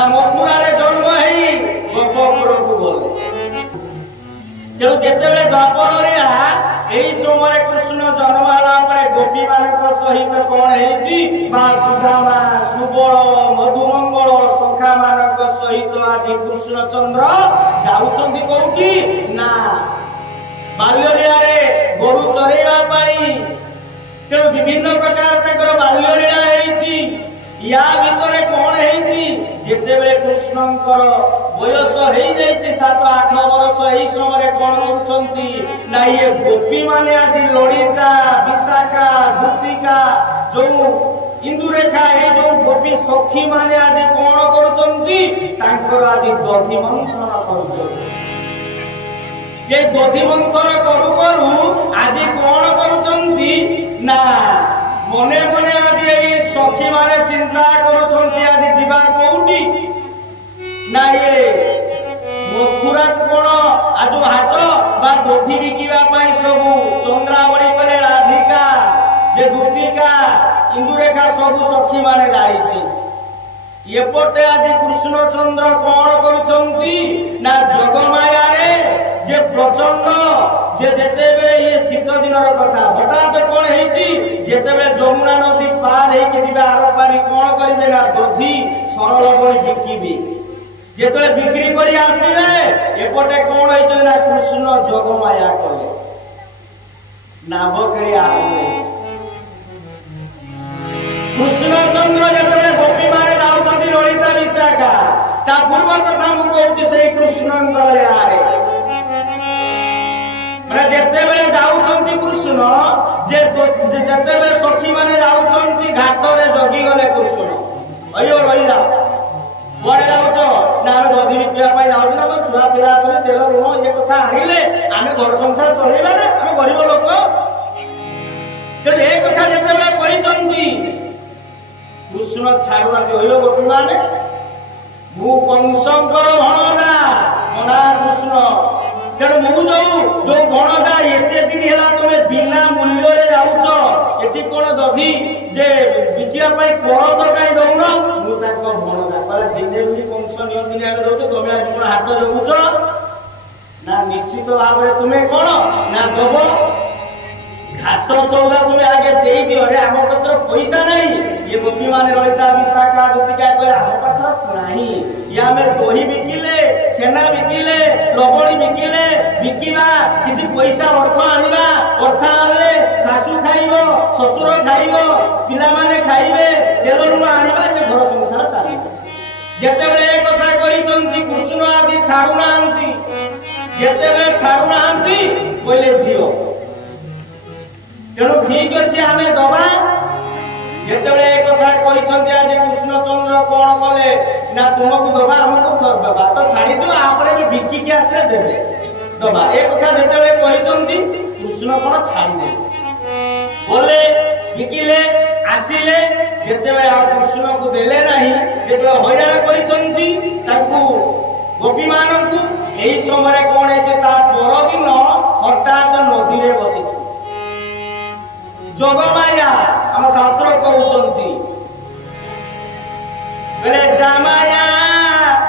ना मथुरा जन्म है गोपपुर को गले तेणु जिते द्वापर यही समय कृष्ण जन्म है गोपी मान सहित कौन है सुदामा सुबल मधुमंगल सखा मान सहित आज कृष्णचंद्र जाऊँगी कौटी ना बाल्यलीला गोरु चरैवाई तेणु विभिन्न प्रकार बाल्यलीला या भितर कौन है कृष्णकर बयस हो 7-8 वर्ष यही समय कौन कर ये गोपी माने आज ललिता विशाखा धृतिका जो इंदुरेखा ये जो गोपी सखी माने आज कौन कर आज दधि मंथन कर ये दधि मंथन करू करू आज कौन करुचंती ना मने मने आज ये सखी माने चिंता करुचंती आज जीवा कोउटी ना ये मथुरा कोण आज हाट बा दधि बिकिबा पाई सबु चंद्रावली करे राधिका जे दुतिका इंदुरेखा सबु सखी माने जाईची एपटे आज कृष्णचंद्र कौन करुचंती ना जगमाया रे जे प्रचंड जे जेते बेले ये शीत दिनर कथा हठात कौन हेची जेते बेले जमुना नदी पार हेकी दिबा आर पारी कौन करिबे ना दधि सरल बळी बिकिबे जेते बिक्री करी आसीबे एपटे कौन हेची ना कृष्ण जगमाया कले नाभ करी आवे कृष्णचंद्र जेते गोपी मारे जाउछंती ललिता विशाखा ता पूर्व कथा मु कहूची से कृष्णंकर लीलारे माने जेते बेले जाउछंती कृष्ण जेते बेले सखी माने जाउछंती घाट रे जगी गले कृष्ण अयो रही जा बड़े जाउछ ना दधि बिकिया पाई जाउछ ना छुआ पिला चले तेल लुण ये कथा आइले आमे घर संसार चलेबा ना हम गरीब लोक तो ए कथा जेते बेले कहिचंती कृष्ण छाड़ुना अयो गोपी माने मु कंसंकर भणदा मना कृष्ण तेणु मु जो भणदा एते दिन है तुम बिना मूल्य रे जाऊच एटी कोन दधि जे बिकिया पाई करत काई दउन मु ताको भणदा पर दिने भी कंस नियम दिन आगे दउच तुम आज कोन हाथ जगुच ना निश्चित भाव रे तुमे कोन ना दबो घाट सौदा तुम्हें आगे दे दियो रे आम पात्र पैसा नहीं ये गोपी माने ललिता विशाखा दुतिका कहले आम पात्र नहीं या में दही बिकिले छेना बिकिले लबड़ी बिकिले बिकिबा किसी पैसा अर्थ आनिबा अर्थ आनले सासू खाइबो ससुर खाइबो पिला माने खाइबे तेल लुण आनिबा जे घर संसार चलिबो जेते बेले एक कथा कहिचंती कृष्ण आदि छाडू नांती जेते बेले छाडू नांती बोले दियो तेणु ठीक अच्छे आम दबा जिते एक कथा कहते आज कृष्णचंद्र कौन कले ना तुमको दबा आमको दबा तो छाड़ी दियो आपरे भी बिकिकी आसे देबे दबा एक कथा जिते कहते कृष्ण कौन छाड़ी दे बोले बिकिले आसिले जिते कृष्ण को देले नहीं जिते हैरान करछंती ताकू गोपी मानकू एही समय कौन है ता पर दिन हठात नदी रे बसी जगमाया हम शास्त्र कहउचंती बेले जामाया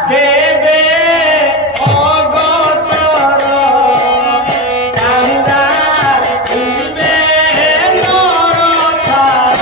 देवे अगचर कांदा इबे नरथार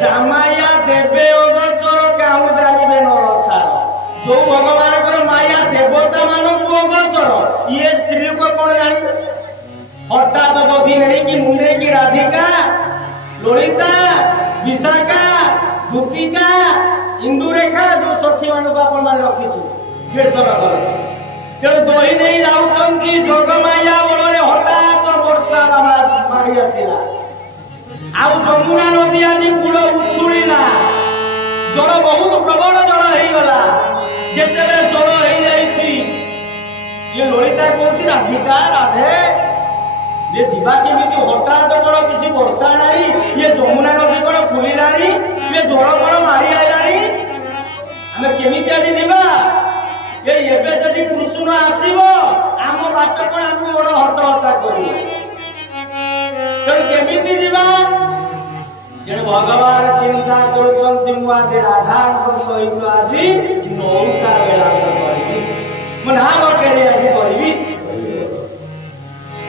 जामाया देवे अगचर कांदा इबे नरथार जो भगवान माया देवता मानक ये स्त्री को कौन जानी हठात दधि नहीं कि मुने की राधिका ललिता विशाखा भूतिका इंदुरेखा जो सखी मान रखी कीर्तन कर तेणु दही नहीं जाऊँगी जोगमाया बड़े हठात वर्षा मारी आसला आउ जमुना नदी आज कूल उछुड़ा जल बहुत प्रबल जल होगला जिते जल हो ये ललिता कौन राधिका राधे ये जीवा केमी हठात कौन किसी वर्षा ना ये जमुना नदी कौन फुला ये जल कौन मारी आईलानी आम केमी आज जीवा ये जदि कृष्ण आसव आम बाट कौन आम बड़ हट हटा करमी जीवा तेणु भगवान चिंता कर राधा सहित आज नौका विलास करी नाम केड़े आज करी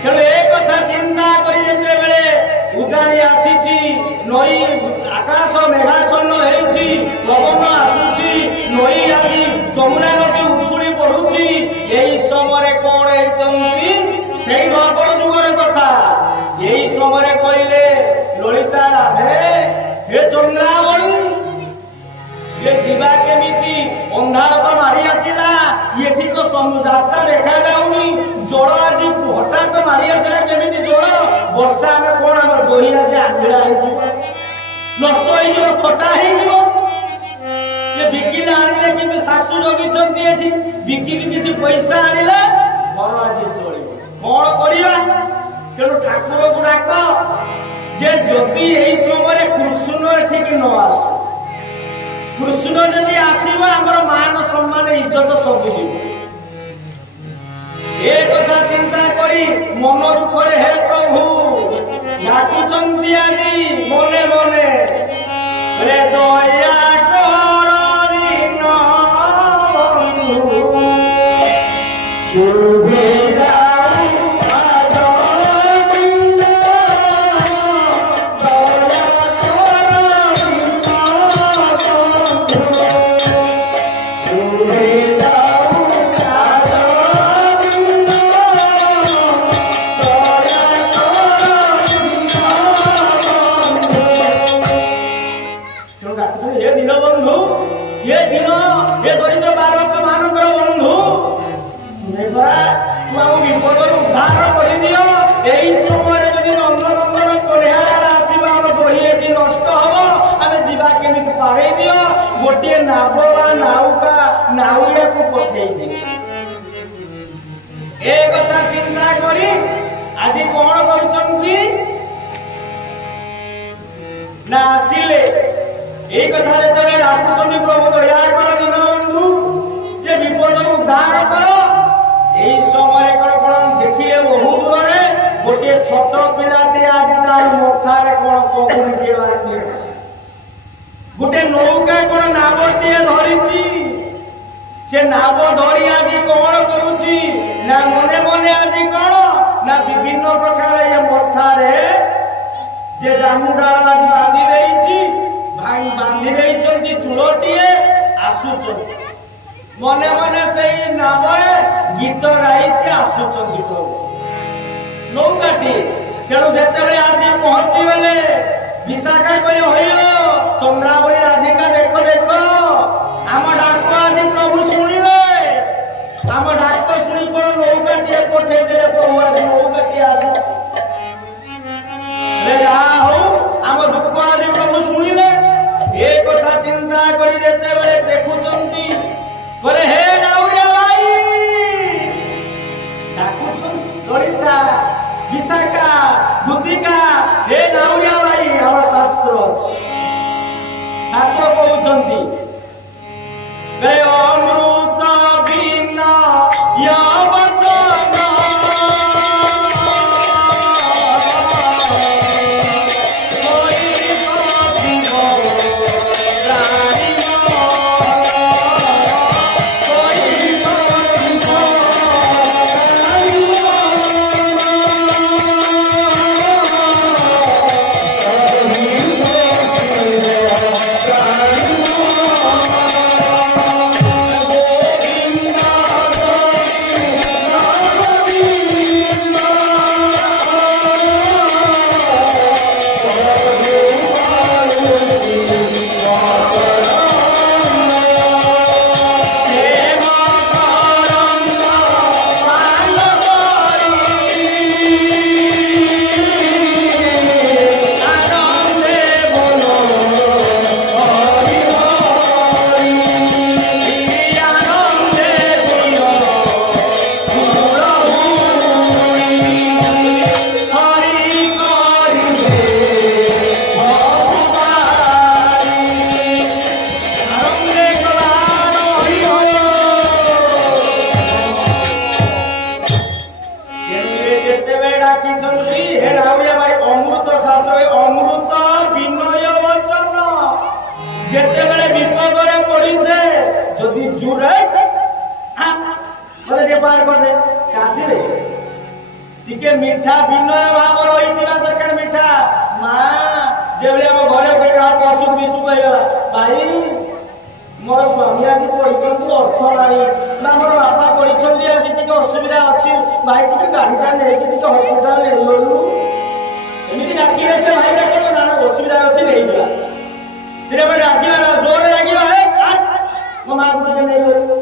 तेणु एक कथा चिंता करे उजाड़ी आसी नई आकाश मेघाच्छन्न होती पवन आसूची नई आज जमुना नदी उछुड़ी पड़ुची यही समय कौन होती से द्वापर जुगर कथा यही समय कहले ललिता राधे हे चंद्रावली ये जीवा केमिति अंधार तो मारी आसला ये तो रास्ता देखा जाऊनी जड़ आज हठात मारी आसला केमिति जड़ वर्षा में कौन आम दही आज आंधिरा नष्ट हो खटा हो बिकिले आनिले कि शाशु जगी बिकिकी किसी पैसा आनिले घर आज चल कौन करवा तेणु ठाकुर को डाक जे जदि यही समय कृष्ण एठिक न आस कृष्ण जदि आसव आमर मान सम्मान इज्जत सब जीव एक कथा चिंता करी मन दुखरे हे प्रभु डाकुचंती आजी मने मने रे दया कर दीन बंधु सुभेदा विपद उद्धार कर यही समय जब नंदनंदन कन्हैया आसवा दही नष्ट हम आम जीवा केमी पारे दि गोटे नाव नाउका नाउरिया को पठे एक कथा चिंता करी आज कौन कर ना आसिले एक कथा जो डाकुचंदी प्रभु दया कर दीन बंधु ये विपद उद्धार कर यही समय कौन देखिए बहु दूर गोटे छोट पिलाटे आज तार मथार कौन पकुड़ी गोटे नौका कौन नावटे धरी से नाव धरी आज कौन करुची ना मने मने आज कौन ना विभिन्न प्रकार ये मथारे जे जामुडाल आज बांधी बांधी चूलटीए आसुच मने मने से नावे गीत गाई से आसुचंदी नौकाटी तेणु जिते आसी पहुंची गले विशाखा कह चंद्रावली राधिका देख देख आम डाक आज प्रभु शुणिले आम डाक शुणी कौन नौकाटी पठे दे प्रभु आज नौकाटी आस आम दुख आज प्रभु शुणिले एक कथा चिंता कर देखुंती बोले हे नाउरिया भाई ललिता विशाखा भूतिका हे पार करदे आसवे टिके मीठा विनय भाव रही दरकार मीठा माँ जो हम घरे असुख विसुख होगा भाई मोर स्वामी आज कहते अर्थ ना मोर बापा कहते आज टी असुविधा अच्छी भाई टी गाड़ीटा नहीं हस्पिटाल नहीं गलु एमती डाकिले से भाई डाक ना असुविधा अच्छी नहीं जा धीरे भाई डाकिला जोर लगे मो माँ को नहीं गलु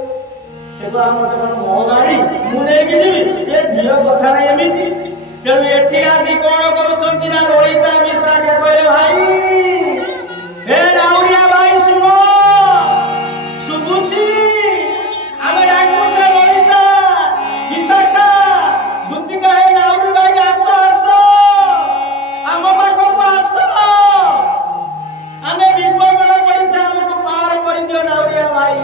से तो मो गाड़ी मुझे ये झील कथा ना एमती तेणु एटी आदि कौन कर ललिता विशाखा कहे भाई हे नाउरिया भाई शुण शुभुची आम डाकुचे ललिता विशाखा दुती कहे नाउरी भाई आस आस आम पाखक आस आम विपद पड़ी आमको पार कर दियो नाउरिया भाई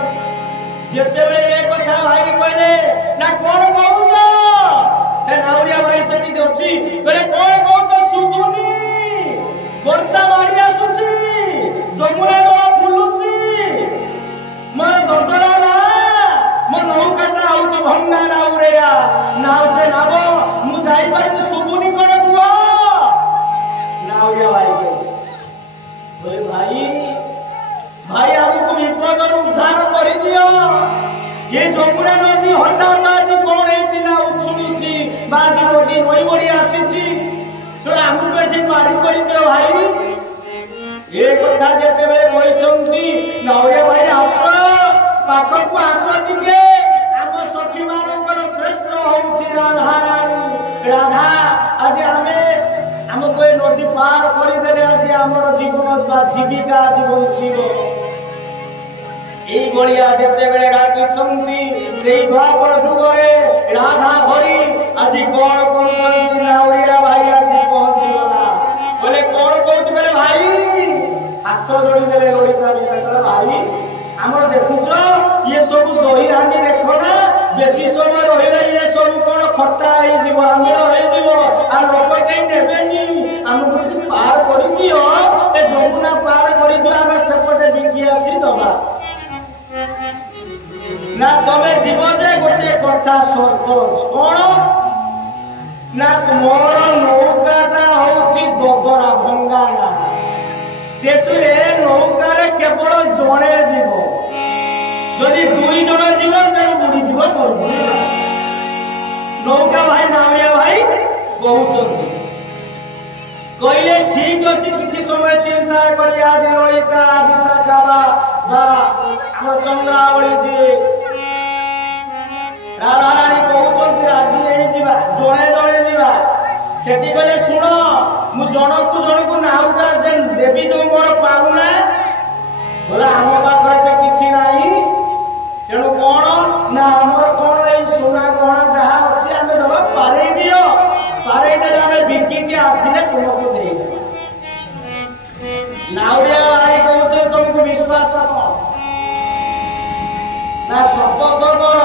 जिते ये कथा भाई कहले ना कौन कहूच नाउरिया भाई से अच्छी बोले कौन कौन शुभुनी वर्षा माड़ी आसुची जमुना जल फुलुची मोर ददरा ना मो नौकाटा हूँ भंगा नाउरिया नाव से नाव मु जाई पारे शुभुनी कौन कुआ नाउरिया भाई बोले भाई भाई हमको विपद उद्धार कर दियो ये जमुना नदी हठात आज कौन है ना उछुड़ी बाजी नदी नई बड़ी आसी तो आमको ये मारी कर भाई ये कथा जिते कहते नाउरिया भाई आस पाखक आस टे आम सखी मानकर श्रेष्ठ हूँ राधा रानी राधा आज आम आमको ये नदी पार करदे आज आम जीवन जीविका आज बंचब जिते डाकी से द्वापर जुगे राधा भरी आज कौन कर नाउरिया भाई आसी पहुंचीगला बोले कौन कौच बोले भाई हाथ जोड़ी दे ललिता विशाखा भाई आम देखुच ये सब दही हांडी देख ना बेसी समय रही ये सब कौन खट्टा आमिल हो लोक कहीं देवेनी आमको पार कर दियो जमुना पार कर दियो आम सेपटे बिकी आसी दबा ना तमे जीवन गोटे कथा सरपंच कौन ना मोर नौकाटा हूँ ददरा भंगा ना तेतु ए नौकार केवल जड़े जीव जदि दुई जन जीव तेणु बुड़ी जीव नौका भाई नाउरिया भाई कहले ठीक अच्छे किसी समय चिंता कर आज ललिता विशाखा चंद्रावली जी राधा रानी कहते राजी जड़े जड़े जा सेठी कहले शुण मु जनक जनकू नाउका जेन देवी जो मोर पाऊना बोला आम पाखे तो किसी ना तेणु कौन ना आमर कौन ये सोना गहना जहाँ अच्छी आम दबा पारे दियो पारे दे आम बिकिकी आसिले तुमको दे नाउरिया भाई कहते तुमको विश्वास ना शपथ कर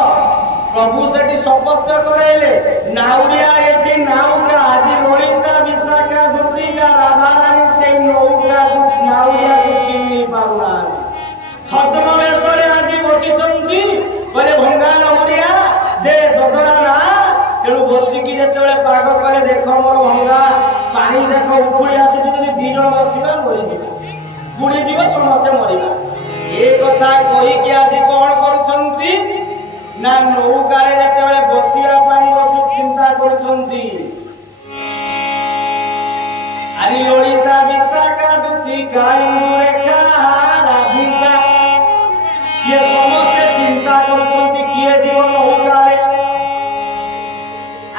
प्रभु से शपथ कराइले नाउरिया ये नाउका आज ललिता विशाखा दुतिका राधा रानी से नौका नाउरिया को चिन्ह पाऊना छद्मवेश आज बसी बोले भंगा नाउरिया जे ददरा ना तेणु बसिकी जिते पाग कले देख मोर भंगा पानी देख उछुड़ी आसुची दी जन बसवा मरीजा बुड़ीज समस्ते मरवा ये कथा कहीकि आज कौन करुछंती ना नौकारे जिते बसवा बसु चिंता करुछंती आरी ललिता विशाखा दुतिका रेखा राधिका ये समस्ते चिंता करुछंती किए जीव नौकारे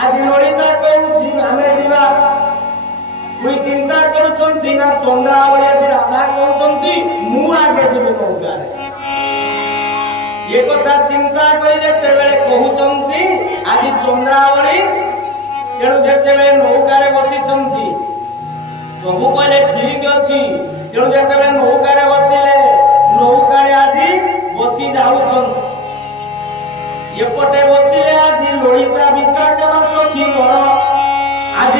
आज ललिता कहूँ आम जा कोई चिंता करुछंती ना चंद्रावली आज राधा कहते मु आगे जीवी नौकारे ये कथा चिंता करें कहते आज चंद्रावली तेणु जिते नौकार बसी प्रभु कहले ठीक अच्छी तेणु जिते नौकार बसिले नौकार आज बसी जाऊँ एपटे बसिले आज ललिता विशाखा सखी आज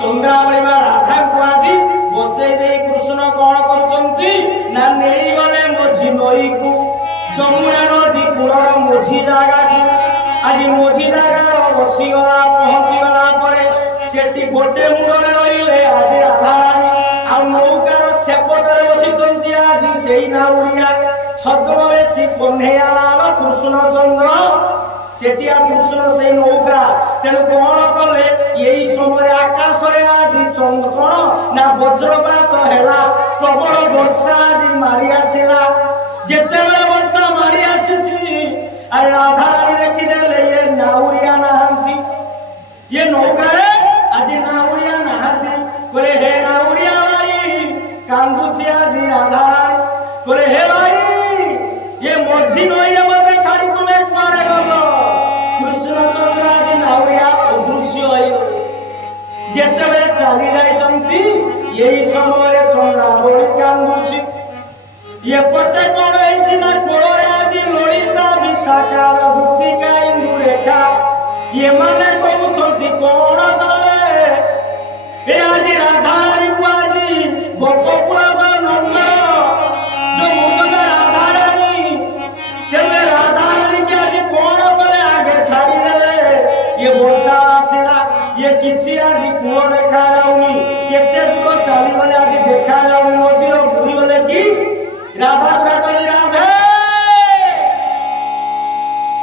चंद्रावली राधा को आज बसई दे कृष्ण कौन करछंती ना नहीं गले मझी नई को जमुना नदी कूलर मझी जगह आज मझी जगार बसीगला पहुँचीगला सेठी गोटे मुंडे रही आज राधा रानी आ नौकार सेपटे बसी आज से नाउरिया छद्मी कन्हैया लाल कृष्णचंद्र सेठिया कृष्ण से नौका तेणु कौन कले यही समय आकाश आज चंद्र कौन ना वज्रपात है प्रबल वर्षा आज मारी आसला जिते वर्षा मारी आसी अरे राधा रानी देखीदे ये नाउरिया नहांती ये नौकारे आज नाउरिया नहांती बोले हे नाउरिया भाई कांदुची आज राधा रानी बोले हे भाई ये मझी नई मत छाड़ी तुम्हें कुआड़े गल कृष्णचंद्र आज नाउरिया अदृश्य जिते चली जाती यही समय चंद्रावली कांदुची ये पटे कौन है कोड़े आज ललिता विशाखार भूतिका इंदु रेखा ये माने कहते कौन कले ए आज राधा रानी को आज गोपपुरा नंदन जो मुकुंद राधा रानी चले राधा रानी के आज कौन कले आगे छाड़ी दे ये वर्षा आसला ये किसी आज कूह देखा जाऊनी केते दूर चली गले आज देखा जाऊनी नदी घूरी गले कि राधा कहते राधे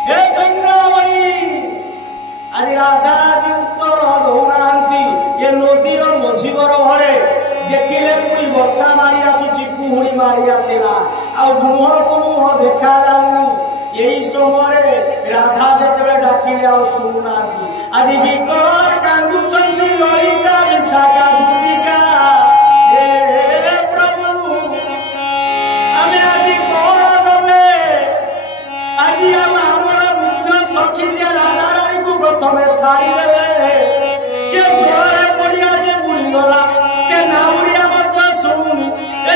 हे चंद्रावली आज राधा जी उत्तर दौना ये नदीर मझीगर घरे देखिले पुरी वर्षा मारी आसुची कुहुड़ी मारी आसला आ मुह को मुह देखा जाऊनी यही समय राधा जिते डाकिले आ शुणुना आज विकल कांदुचंदी ललिता विशाखा भूतिका सखी राधा रानी को प्रथम छाड़ी से जोरे पड़िया बुड़ीगला से नाउरिया शुणुनी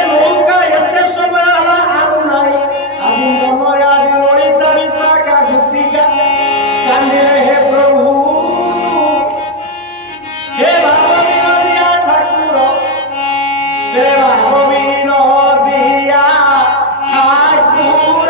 नौका एत समय आना आज मन आज ललिता विशाखा भूतिका कांदे हे प्रभु हे भागवी नदिया ठाकुर हे भागवी नदिया ठाकुर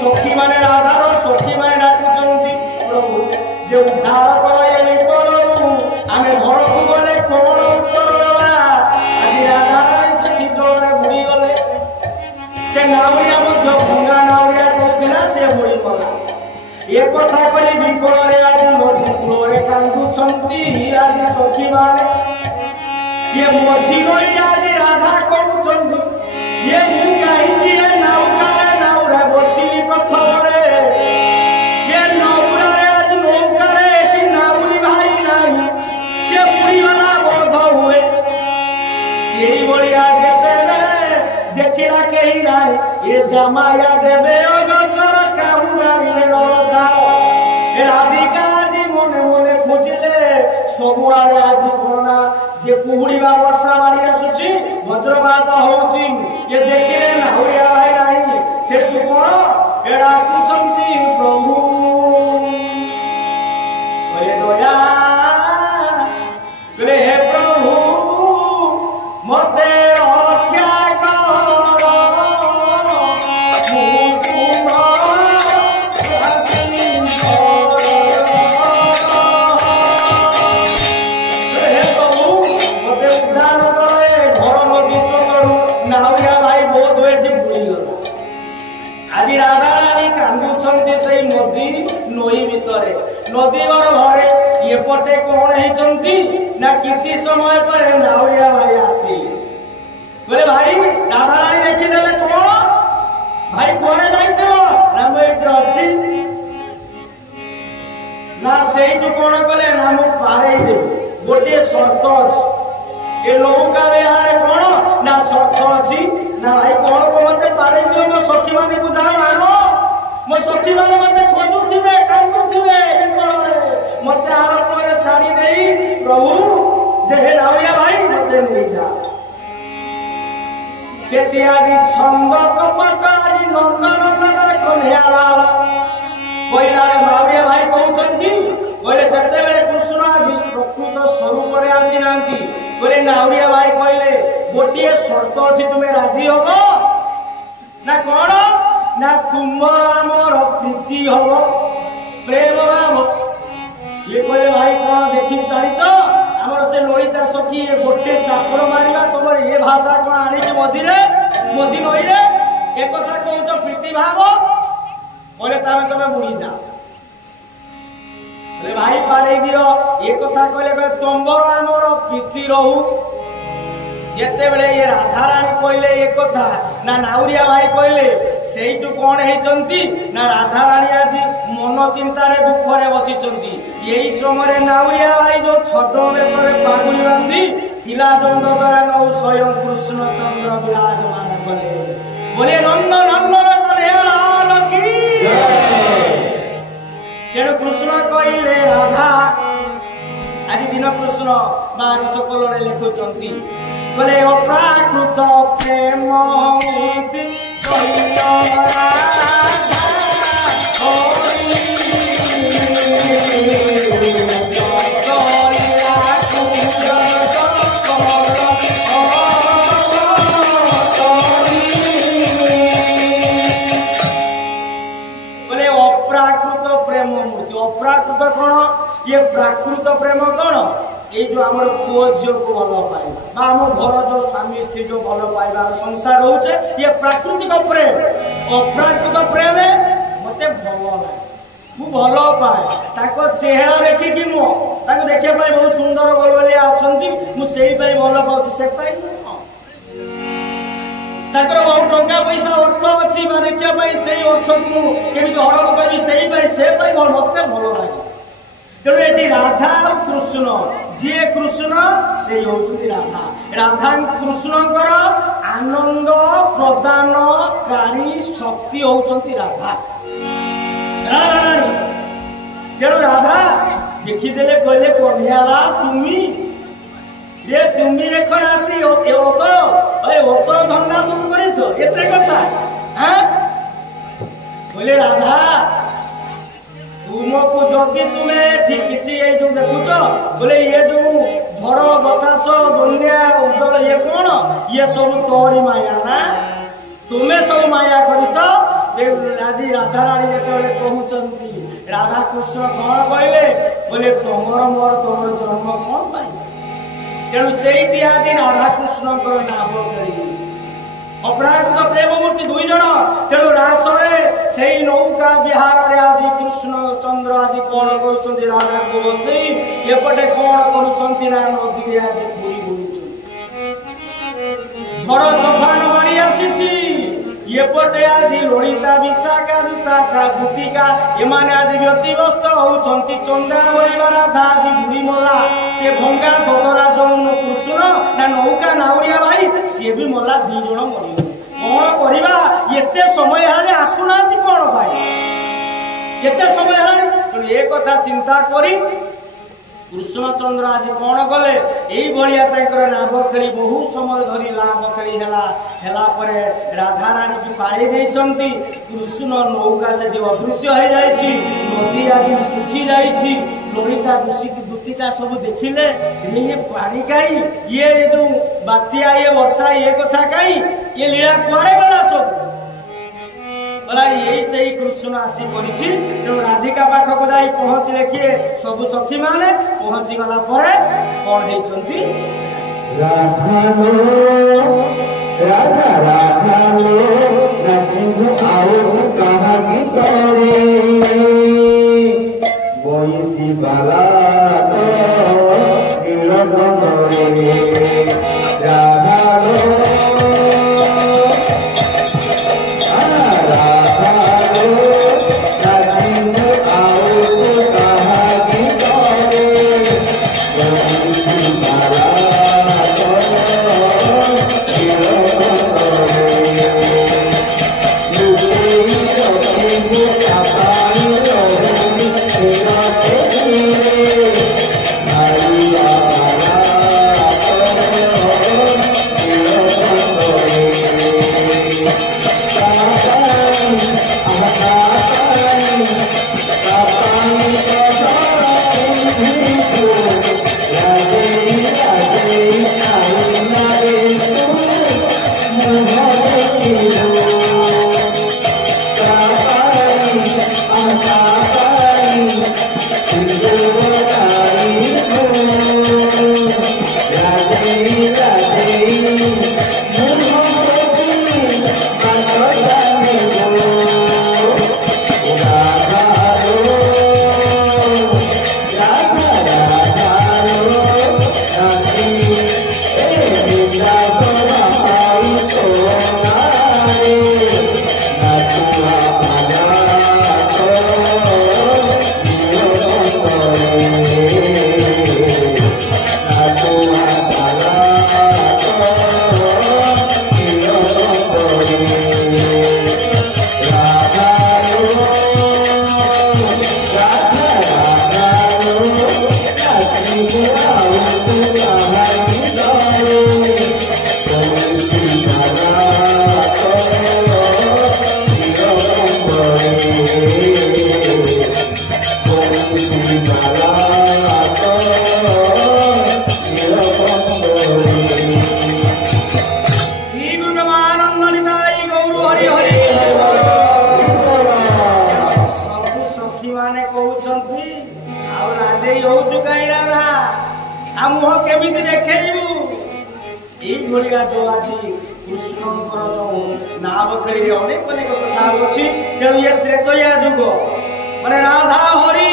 सखी माने राधार सखी माने डाकुचंती प्रभु जे उद्धार कर ये विपदरू आमे घर को गले कौन उत्तर देवा आज राधा रानी सखी जोरे बुड़ी गले से नाउरिया मध्य भंगा नाउरिया कहला से बुड़ी गला ये कथा कली विकल आज नदी कूल कांदुचंती आज सखी माने ये मझी गई आज राधा कहउचंती ये मुंगा ही नाउका बसिली पथरे ये नौरारे आज नौकारे नाउरी भाई नहीं से बुड़ी वाला बोध हुए यही बड़िया देखिला कहीं नहीं ये जमाया देवे अगचर काहुगारी राधिका आज मने मने खोजिले सबुआड़े आज कोना जे कुहुड़ीबा वर्षा मारी आसुची वज्रपात होउची ये देखिले नाउरिया भाई नहीं से कौन एड़ा कुचंती प्रभु दया हे प्रभु मते रक्षा कर हे प्रभु मते उद्धार करे घर नदी करू नाउरिया भाई बहुत हुए बुड़ीगला आज राधा रानी कांदुचंती से नदी नई भितरे नदी घरे ये पटे कौन है ना किसी समय पर नाउरिया भाई आसी बोले भाई राधा रानी देखीदे कौन भाई कौन जाइए ना अच्छी ना से कौन कले ना मुझे पारे गोटे सर्त अच्छी ये नौका विहार कौन ना सर्त अच्छी ना भाई कौन को मत पारे दियो मो सखी माने को जाओ आनो मो सखी माने मते खोजुथिबे कांदुथिबे मते आरो पर छाड़ी देई प्रभु जे हे नाउरिया भाई मते नहीं जा সেটি আজি ছন্দ কপট আজি নন্দনন্দন কন্যালাল কইলারে মাউরিয়া ভাই কହୁଛନ୍ତି কইলে যেতেବେଳେ কৃষ্ণ আজি প্রকৃত স্বরূপরে আসি নাନ୍ତି কইলে নাউরিয়া ভাই কইলে গোটিয়ে শর্ত ଅଛି তুমি রাজি হব না কোন না তুমর আমর প্রীতি হব প্রেম হব ये कहे भाई कौन देखी जानिच हमर से ललिता सखी गोटे चापर मारिबा तमर ये भाषा कोन आनी के मधी नई रे एक कथा कहउछ प्रीति भाव बोले तार तमे मुड़ी जा अरे भाई पाले दियो ये कथा कहले तमर हमर प्रीति रहू जेते बेले ये राधा रानी कहले एक कथा ना नाउरिया भाई कहले सेइटु कोन हेचंती ना राधा रानी आज मन चिंता रे दुख रे बसिचंती यही समय नाउरिया भाई जो छडो वेशरे पागुली बांधी थिला दंडधरा नौ स्वयं कृष्ण चंद्र विराजमान कले बोले नंद नंदन करे लाल की जेणु कृष्ण कहले राधा आज दिन कृष्ण बार सकल रे लिखुचंती बोले अप्राकृत प्रेम अप्राकृत कौन ये प्राकृत प्रेम कौन ये जो आम पुओ झील को भल पाइबा आम घर जो स्वामी स्त्री जो भल पाइबा संसार होचे ये प्राकृतिक प्रेम अप्राकृत प्रेम मते भल लागे मु भल पाए ताको चेहरा देखिकी मु ताको देखिया पाई बहुत सुंदर गोलगलिया अछंती मु सेही पाई भल पाउची से पाई ताकर बहुत टंका पैसा अर्थ अछि माने क्या पाई सेही अर्थ मु केमि हरण करबी सेही पाई से पाई भल मते भल लागे तेणु ये राधा और कृष्ण जी कृष्ण से राधा राधा कृष्ण आनंद प्रदानकारी शक्ति होती राधा राधा रानी तेणु राधा देखीदे कहले कन्याला तुम्हें रेख आसी धंदा शुरू कर कथा बोले राधा तुमको जदि तुम्हें ठीक किसी ये जो देखुच बोले ये जो झड़ बतास बन्या उदर ये कौन ये सब तोरी माया ना तुम्हें सब माया करिच आज राधा रानी जेते कहउचंती राधा कृष्ण कौन कहले बोले तमर मोर तोर जन्म कौन पाई तेणु सेठी आज राधा कृष्ण नाम करी अपराकृत प्रेम मूर्ति दुई जन तेणु रासरे से नौका विहार आज कृष्ण चंद्र आज कौन कर राधा को बसई एपटे कौन कर नदी आज बुरी बुड़ी झड़ तोफान मारी आसी एपटे आज ललिता विशाखा दूता भूतिका एमाने आज व्यतिग्रस्त होउछंती चंदा बोलिबा राधा आज बुढ़ी मला से भंगा गदरा जौन कृष्ण ना नौका नाउरिया भाई सी भी मला दी जण मरी कौन करवा एते समय हेले आसुना कौन भाई एते समय हेले ये कथा चिंता करी कृष्णचंद्र आज कौन गले यही लाभ खेली बहुत समय धरी लाभ खेली राधा रानी की पाड़ी देती कृष्ण नौका से अदृश्य हो जाए नदी आज सुखी जाइए ललिता ऋषि की दूतिका सब देखिले ये पानी कहीं ये जो बात्या ये वर्षा ये कथा कहीं ये लीला कुआड़े गला सब यही से ही कृष्ण आसी करी राधिका पाखक जा पहुँचले किए सबु सखी माने पहुँची गला परे कौन होती Thank you. मुह केमिति देखैबु एई भलिया जो आजि कृष्णंकर जो नाम करी अनेक अनेक कथा अछि तेणु ये त्रेतया जुग माने राधा हरि।